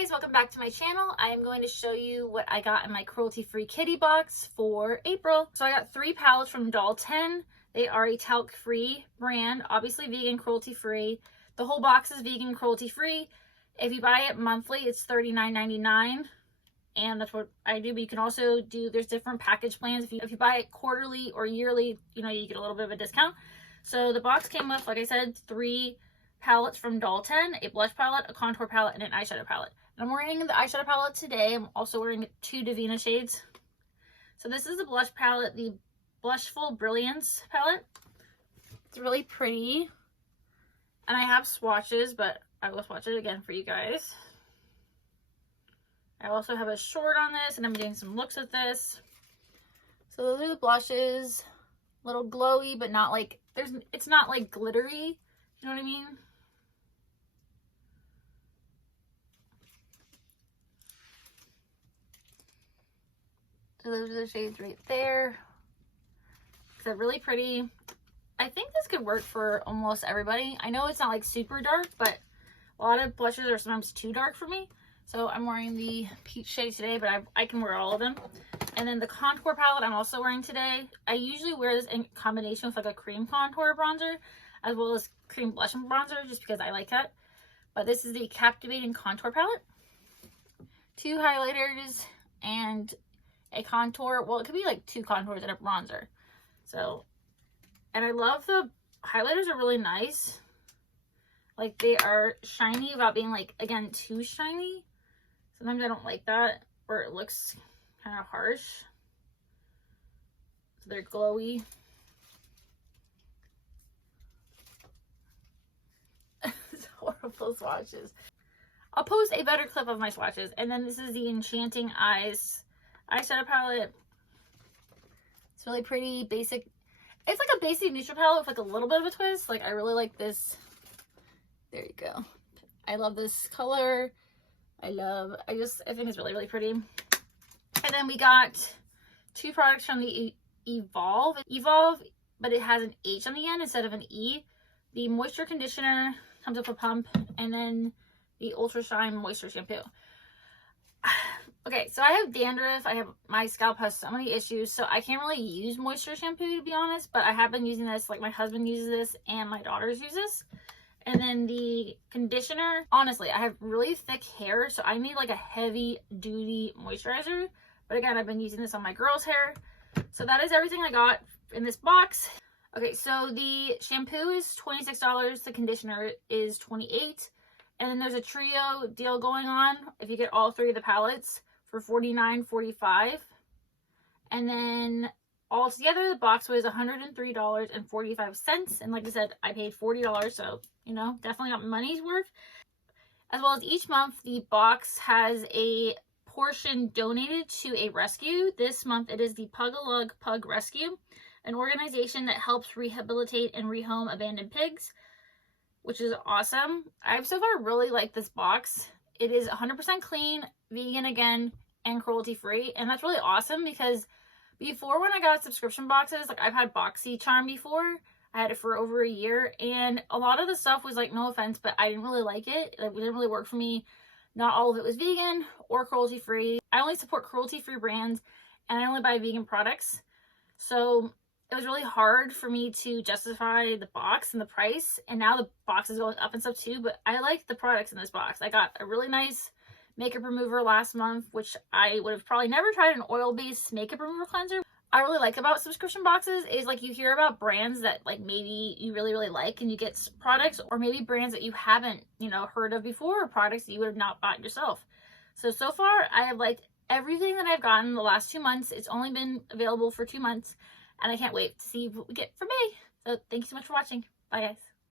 guys, welcome back to my channel. I am going to show you what I got in my Cruelty-Free Kitty Box for April. So I got 3 palettes from Doll 10. They are a talc-free brand, obviously vegan, cruelty-free. The whole box is vegan, cruelty-free. If you buy it monthly, it's $39.99. And that's what I do, but you can also do, there's different package plans. If you buy it quarterly or yearly, you get a little bit of a discount. So the box came with, like I said, 3 palettes from Doll 10, a blush palette, a contour palette, and an eyeshadow palette. And I'm wearing the eyeshadow palette today. I'm also wearing 2 Divina shades. So this is the blush palette, the Blushful Brilliance palette. It's really pretty. And I have swatches, but I will swatch it again for you guys. I also have a short on this, and I'm doing some looks with this. So those are the blushes. A little glowy, but not like, it's not like glittery. You know what I mean? So those are the shades right there. They're really pretty. I think this could work for almost everybody. I know it's not like super dark, but a lot of blushes are sometimes too dark for me. So I'm wearing the peach shade today, but I can wear all of them. And then the contour palette I'm also wearing today. I usually wear this in combination with like a cream contour bronzer, as well as cream blush and bronzer, just because I like that. But this is the Captivating Contour Palette. 2 highlighters and a contour. Well, it could be like 2 contours and a bronzer. So, and I love the highlighters are really nice. Like, they are shiny without being like, again, too shiny. Sometimes I don't like that, or it looks kind of harsh. So they're glowy. It's horrible swatches. I'll post a better clip of my swatches. And then this is the Enchanting Eyes eyeshadow palette. It's really pretty, basic. It's like a basic neutral palette with like a little bit of a twist. Like, I really like this. There you go. I love this color. I think it's really, really pretty. And then we got 2 products from the Evolve, but it has an H on the end instead of an E. The moisture conditioner comes with a pump, and then the Ultra Shine Moisture Shampoo. Okay, so I have dandruff. My scalp has so many issues, so I can't really use moisture shampoo, to be honest, but I have been using this. Like, my husband uses this and my daughters use this. And then the conditioner, honestly, I have really thick hair, so I need like a heavy duty moisturizer. But again, I've been using this on my girls' hair. So that is everything I got in this box. Okay, so the shampoo is $26. The conditioner is $28. And then there's a trio deal going on if you get all 3 of the palettes for $49.45. And then all together, the box was $103.45. And like I said, I paid $40, so, definitely got money's worth. As well as each month, the box has a portion donated to a rescue. This month, it is the Pug-a-Lug Pug Rescue, an organization that helps rehabilitate and rehome abandoned pigs, which is awesome. I've so far really liked this box. It is 100% clean, vegan again, and cruelty-free. And that's really awesome because before, when I got subscription boxes, like, I've had BoxyCharm before. I had it for over a year, and a lot of the stuff was like, no offense, but I didn't really like it. Like, it didn't really work for me. Not all of it was vegan or cruelty-free. I only support cruelty-free brands, and I only buy vegan products. So it was really hard for me to justify the box and the price. And now the box is going up and stuff too, but I like the products in this box. I got a really nice makeup remover last month, which I would have probably never tried an oil-based makeup remover cleanser. I really like about subscription boxes is, like, you hear about brands that, like, maybe you really, really like, and you get products, or maybe brands that you haven't, heard of before, or products that you would have not bought yourself. So far, I have liked everything that I've gotten the last 2 months. It's only been available for 2 months, and I can't wait to see what we get from May. So thank you so much for watching. Bye, guys.